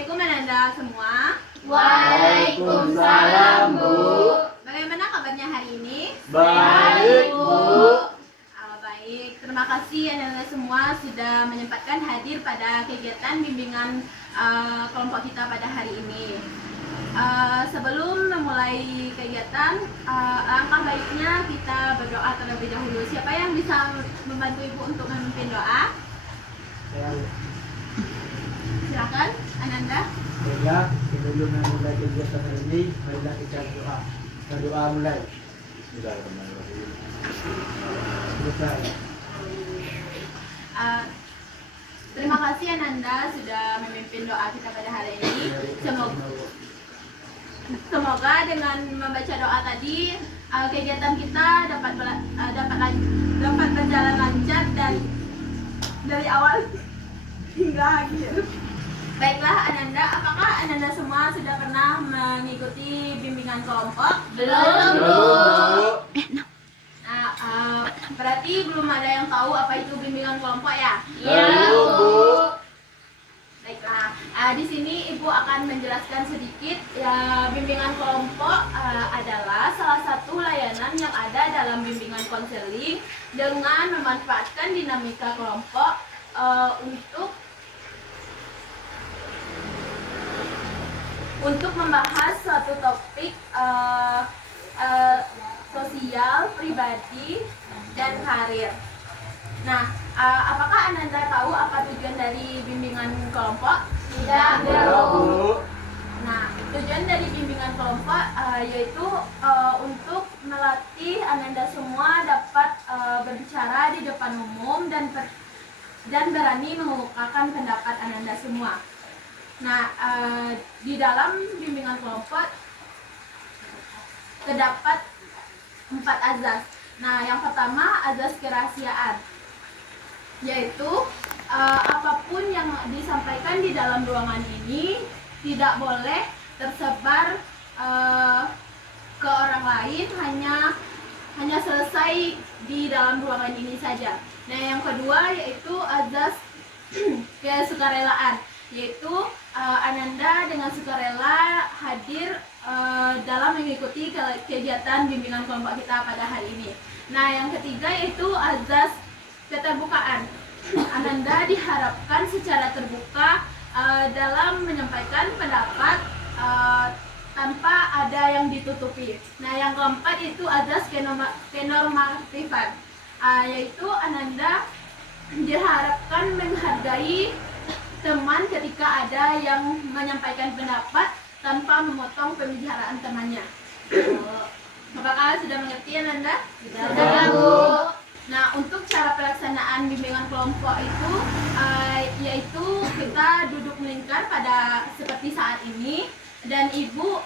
Assalamualaikum Ananda semua. Waalaikumsalam, Bu. Bagaimana kabarnya hari ini? Baik, Bu. Baik, terima kasih Ananda semua sudah menyempatkan hadir pada kegiatan bimbingan kelompok kita pada hari ini. Sebelum memulai kegiatan, langkah baiknya kita berdoa terlebih dahulu. Siapa yang bisa membantu Ibu untuk memimpin doa? Silakan, Ananda. Baiklah, sebelum memulai kegiatan hari ini, marilah kita berdoa. Berdoa mulai. Selesai. Terima kasih Ananda sudah memimpin doa kita pada hari ini. Semoga dengan membaca doa tadi kegiatan kita dapat berjalan lancar dan dari awal hingga akhir. Baiklah Ananda, apakah Ananda semua sudah pernah mengikuti bimbingan kelompok? Belum, Bu. Nah, berarti belum ada yang tahu apa itu bimbingan kelompok ya? Iya, Bu. Baiklah, di sini Ibu akan menjelaskan sedikit ya. Bimbingan kelompok adalah salah satu layanan yang ada dalam bimbingan konseling dengan memanfaatkan dinamika kelompok untuk membahas suatu topik sosial, pribadi, dan karir. Nah, apakah Ananda tahu apa tujuan dari bimbingan kelompok? Tidak, Bu. Nah, tujuan dari bimbingan kelompok yaitu untuk melatih Ananda semua dapat berbicara di depan umum dan berani mengungkapkan pendapat Ananda semua. Nah, di dalam bimbingan kelompok terdapat 4 azas. Nah, yang pertama azas kerahasiaan, yaitu apapun yang disampaikan di dalam ruangan ini tidak boleh tersebar ke orang lain, hanya selesai di dalam ruangan ini saja. Nah, yang kedua yaitu azas kesukarelaan, yaitu Ananda dengan sukarela hadir dalam mengikuti kegiatan bimbingan kelompok kita pada hari ini. Nah, yang ketiga yaitu azas keterbukaan. Ananda diharapkan secara terbuka dalam menyampaikan pendapat tanpa ada yang ditutupi. Nah, yang keempat itu azas kenormatifan, yaitu Ananda diharapkan menghargai teman ketika ada yang menyampaikan pendapat tanpa memotong pembicaraan temannya. Apakah sudah mengerti Ananda? Sudah, Bu. Nah, untuk cara pelaksanaan bimbingan kelompok itu yaitu kita duduk melingkar pada seperti saat ini, dan Ibu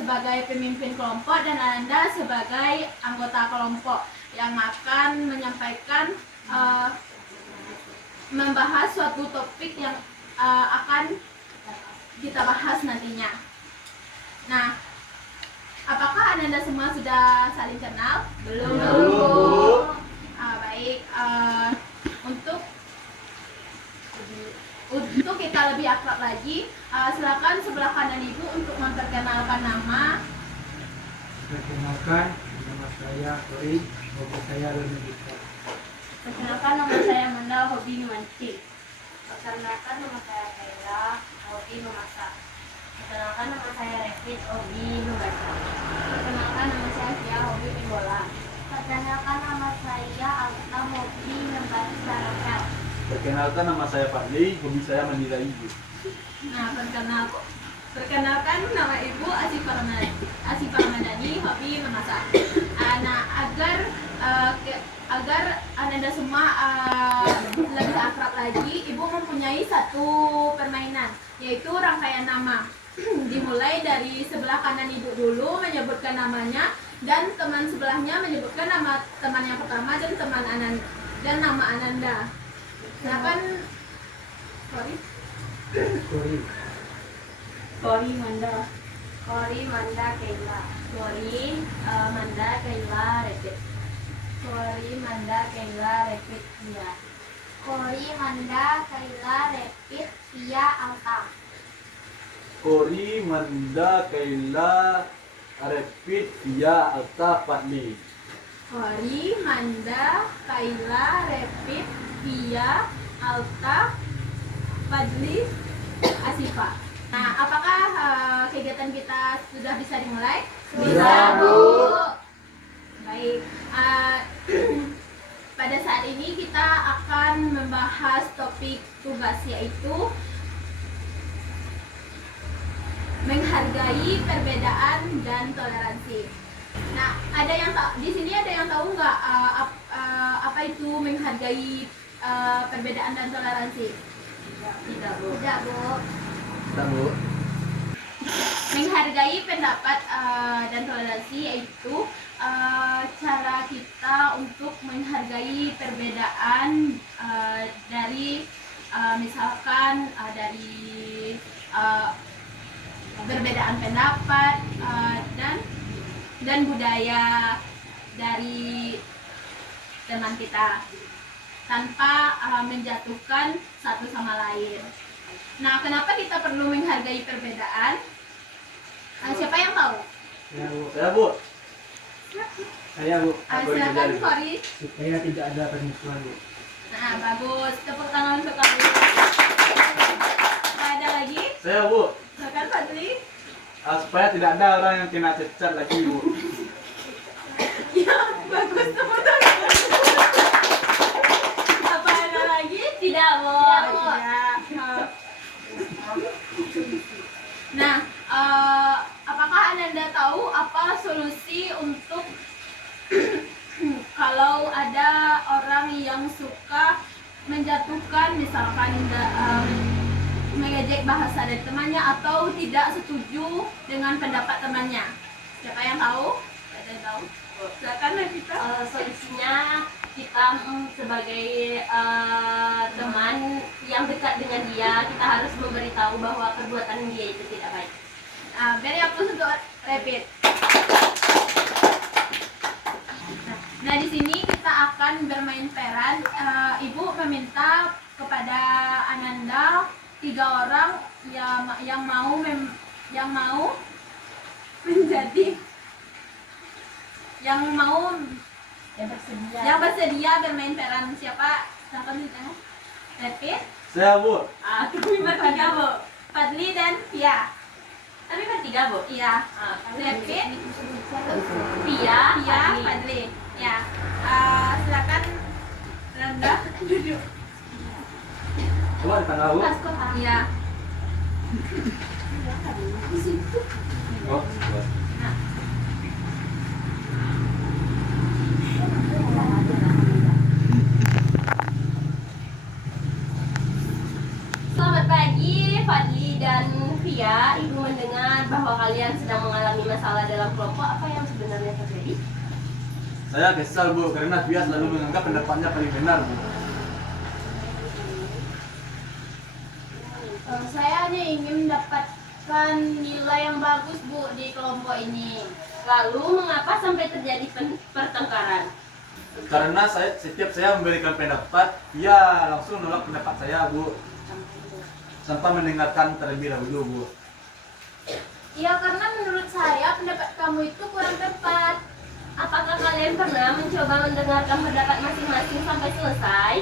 sebagai pemimpin kelompok dan Ananda sebagai anggota kelompok yang akan menyampaikan membahas suatu topik yang akan kita bahas nantinya. Nah, apakah Ananda semua sudah saling kenal? Belum, Bu. Baik, untuk kita lebih akrab lagi, silakan sebelah kanan Ibu untuk memperkenalkan nama. Perkenalkan, nama saya Tori, hobi saya bermedika. Perkenalkan, nama saya Manda, hobi memancing. Perkenalkan, nama saya Kayla, hobi memasak. Perkenalkan, nama saya Revit, hobi membaca. Perkenalkan, nama saya Sia, hobi main bola. Perkenalkan, nama saya Alta, hobi membaca novel. Perkenalkan, nama saya Fadli, hobi saya menilai ibu. Nah, perkenalkan nama Ibu Asifah Ramadhani, hobi memasak. Nah, agar Ananda semua lebih akrab lagi, Ibu mempunyai satu permainan, yaitu rangkaian nama. Dimulai dari sebelah kanan Ibu dulu menyebutkan namanya, dan teman sebelahnya menyebutkan nama teman yang pertama dan nama Ananda. Silakan, Kori Manda Kayla. Manda, Kayla, Revit. Kori Manda Kayla Repit Sia Alta. Ori, Manda, Kaila, Repit, Via, Alta, Fadli. Hori, Manda, Kaila, Repit, Via, Alta, Fadli, Asifa. Nah, apakah kegiatan kita sudah bisa dimulai? Bisa, Bu. Baik. Pada saat ini kita akan membahas topik tugas, yaitu menghargai perbedaan dan toleransi. Nah, ada yang di sini ada yang tahu nggak apa itu menghargai perbedaan dan toleransi? Tidak, Bu. Tidak, Bu. Tidak, Bu. Menghargai pendapat dan toleransi yaitu cara kita untuk menghargai perbedaan dari misalkan dari perbedaan pendapat dan budaya dari teman kita tanpa menjatuhkan satu sama lain. Nah, kenapa kita perlu menghargai perbedaan? Siapa yang tahu? Ya, Bu. Saya, Bu. Saya, Bu. Silakan Kori. Supaya tidak ada permusuhan, Bu. Nah, bagus. Tepuk tangan untuk Kori. Ada lagi? Saya, Bu. Silakan Fadli. Supaya tidak ada orang yang kena cacat lagi, Bu. Ya, bagus, tepuk tangan. Apa ada lagi? Tidak, Bu. Tidak. Nah, apakah Ananda tahu apa solusi untuk kalau ada orang yang suka menjatuhkan, misalkan mengejek bahasa dari temannya atau tidak setuju dengan pendapat temannya? Siapa yang tahu? Ada yang tahu? Silakan kita. Solusinya kita sebagai teman yang dekat dengan dia, kita harus memberitahu bahwa perbuatan dia itu tidak baik. Beri aku untuk repeat. Nah, di sini kita akan bermain peran. Ibu meminta kepada Ananda 3 orang yang mau menjadi yang bersedia bermain peran. Siapa? Siapa nih? Repeat. Saya, Bu. Kami bertiga, Bu. Fadli dan Pia. Tapi bertiga, Bu. Iya. Repeat. Pia, Pia, Fadli. Fadli. Ya. Silakan Nanda duduk. Coba di tengah, Bu. Iya. Oh, coba. Selamat pagi, Fadli dan Via. Ibu mendengar bahwa kalian sedang mengalami masalah dalam kelompok. Apa yang sebenarnya terjadi? Saya kesal, Bu, karena dia selalu menganggap pendapatnya paling benar, Bu. Saya hanya ingin mendapatkan nilai yang bagus, Bu, di kelompok ini. Lalu, mengapa sampai terjadi pertengkaran? Karena setiap saya memberikan pendapat, dia langsung nolak pendapat saya, Bu. Tanpa mendengarkan terlebih dahulu, Bu. Ya, karena menurut saya pendapat kamu itu kurang tepat. Apakah kalian pernah mencoba mendengarkan pendapat masing-masing sampai selesai?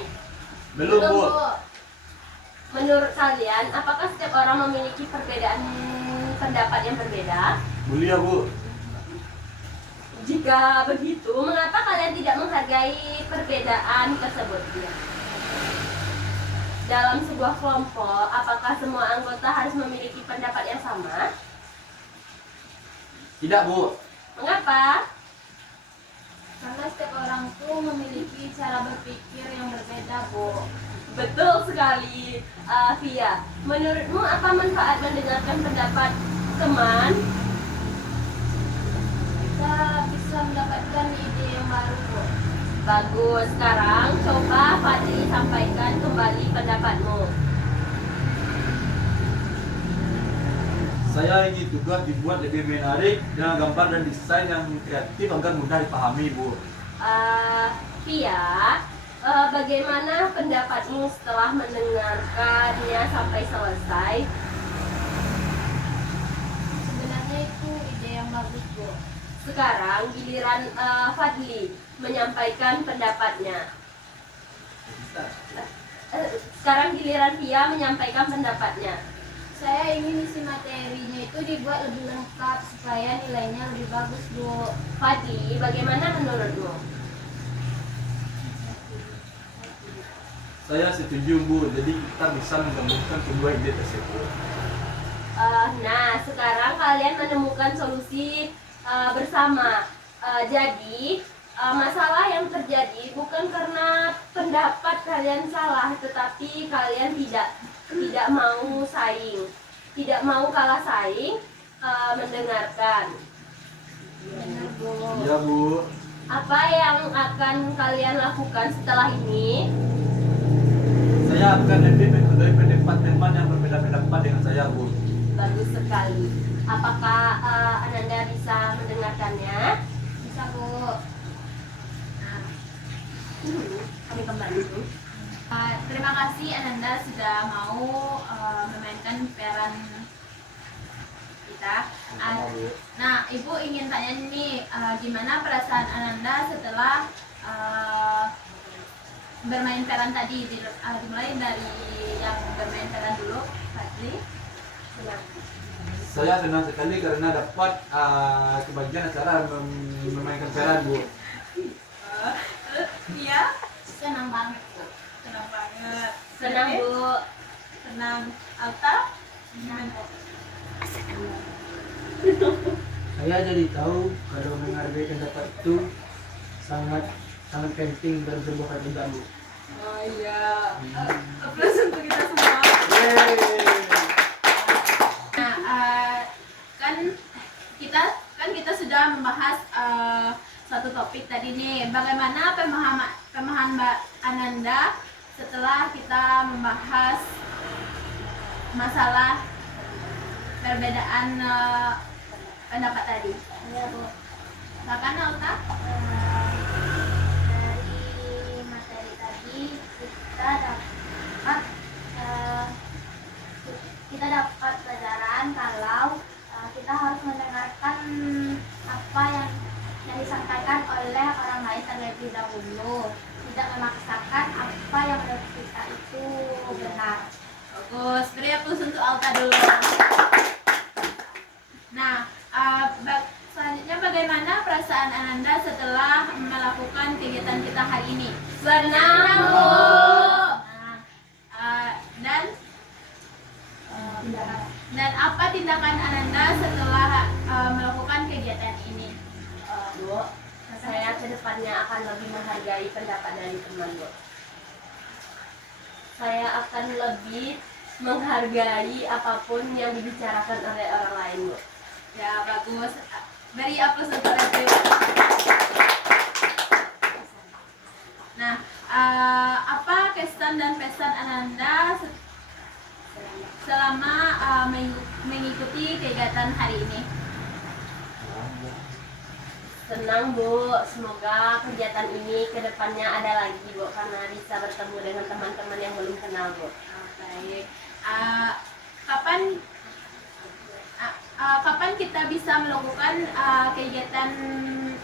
Belum, Bu. Menurut kalian, apakah setiap orang memiliki perbedaan pendapat yang berbeda? Mulia, Bu. Jika begitu, mengapa kalian tidak menghargai perbedaan tersebut? Dalam sebuah kelompok, apakah semua anggota harus memiliki pendapat yang sama? Tidak, Bu. Mengapa? Karena setiap orang tuh memiliki cara berpikir yang berbeda, Bu. Betul sekali, Via. Menurutmu apa manfaat mendengarkan pendapat teman? Kita bisa mendapatkan ide yang baru, Bu. Bagus, sekarang coba Fadli sampaikan kembali pendapatmu. Saya ingin tugas dibuat lebih menarik dengan gambar dan desain yang kreatif agar mudah dipahami, Bu. Via, bagaimana pendapatmu setelah mendengarkannya sampai selesai? bagus Bu. Sekarang giliran Fadli menyampaikan pendapatnya. Sekarang giliran Via menyampaikan pendapatnya. Saya ingin isi materinya itu dibuat lebih lengkap supaya nilainya lebih bagus, Bu. Fadli, bagaimana menurutmu? Saya setuju Bu, jadi kita bisa menggabungkan kedua ide tersebut. Nah, sekarang kalian menemukan solusi bersama. Jadi, masalah yang terjadi bukan karena pendapat kalian salah, tetapi kalian tidak mau saing, tidak mau kalah saing, mendengarkan. Benar, Bu. Iya Bu. Apa yang akan kalian lakukan setelah ini? Saya akan lebih menghargai pendapat teman yang berbeda pendapat dengan saya Bu. Bagus sekali. Apakah Ananda bisa mendengarkannya? Bisa, Bu. Nah, Kami kembali. terima kasih Ananda sudah mau memainkan peran kita. Nah, Ibu ingin tanya nih, gimana perasaan Ananda setelah bermain peran tadi? Dimulai dari yang bermain peran dulu, Fadli. Saya senang sekali karena dapat kebagian acara memainkan peran Bu. Iya, senang banget, Bu. Senang banget. Senang Bu. Senang. Alta? Senang. Saya jadi tahu kalau menghargai pendapat itu sangat penting dan berbuah juga Bu. Oh iya. Aplaus untuk kita semua. Nah, kita sudah membahas satu topik tadi nih. Bagaimana pemahaman Mbak Ananda setelah kita membahas masalah perbedaan pendapat tadi? Iya Bu, Silakan Alta. dari materi tadi kita dapat pelajaran kalau kita harus mendengarkan apa yang disampaikan oleh orang lain terlebih dahulu, tidak memaksakan apa yang menurut kita itu benar. Bagus, beri aplaus untuk Alta dulu. Nah, selanjutnya bagaimana perasaan Ananda setelah melakukan kegiatan kita hari ini? Senang Bu. Nah, dan apa tindakan Ananda setelah melakukan kegiatan ini? Bu, saya kedepannya akan lebih menghargai pendapat dari teman Bu. Saya akan lebih menghargai apapun yang dibicarakan oleh orang lain Bu. Ya, bagus. Beri aplaus untuk Review. Nah, apa kesan dan pesan Ananda selama mengikuti kegiatan hari ini? Senang Bu, semoga kegiatan ini kedepannya ada lagi Bu, karena bisa bertemu dengan teman-teman yang belum kenal Bu. Baik. Kapan kita bisa melakukan kegiatan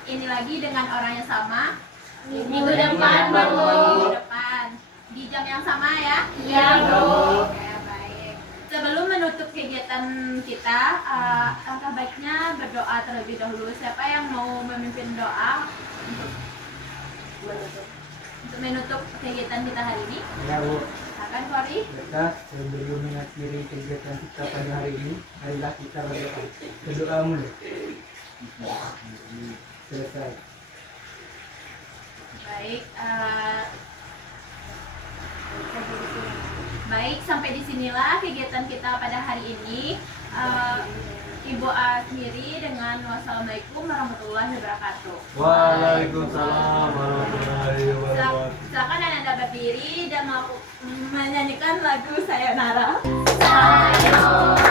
ini lagi dengan orang yang sama? Minggu depan Bu. Minggu depan. Di jam yang sama ya? Iya Bu. Oke, baik. Sebelum menutup kegiatan kita, langkah baiknya berdoa terlebih dahulu. Siapa yang mau memimpin doa untuk menutup kegiatan kita hari ini? Ya Bu, Silakan, Fori. kita sebelum mengakhiri kegiatan kita pada hari ini, marilah kita berdoa. Berdoa mulu. Selesai. Baik, baik, sampai disinilah kegiatan kita pada hari ini. Ibu akhiri dengan wassalamualaikum warahmatullahi wabarakatuh. Waalaikumsalam warahmatullahi wabarakatuh. Silakan Ananda berdiri dan menyanyikan lagu Sayonara. Sayonara.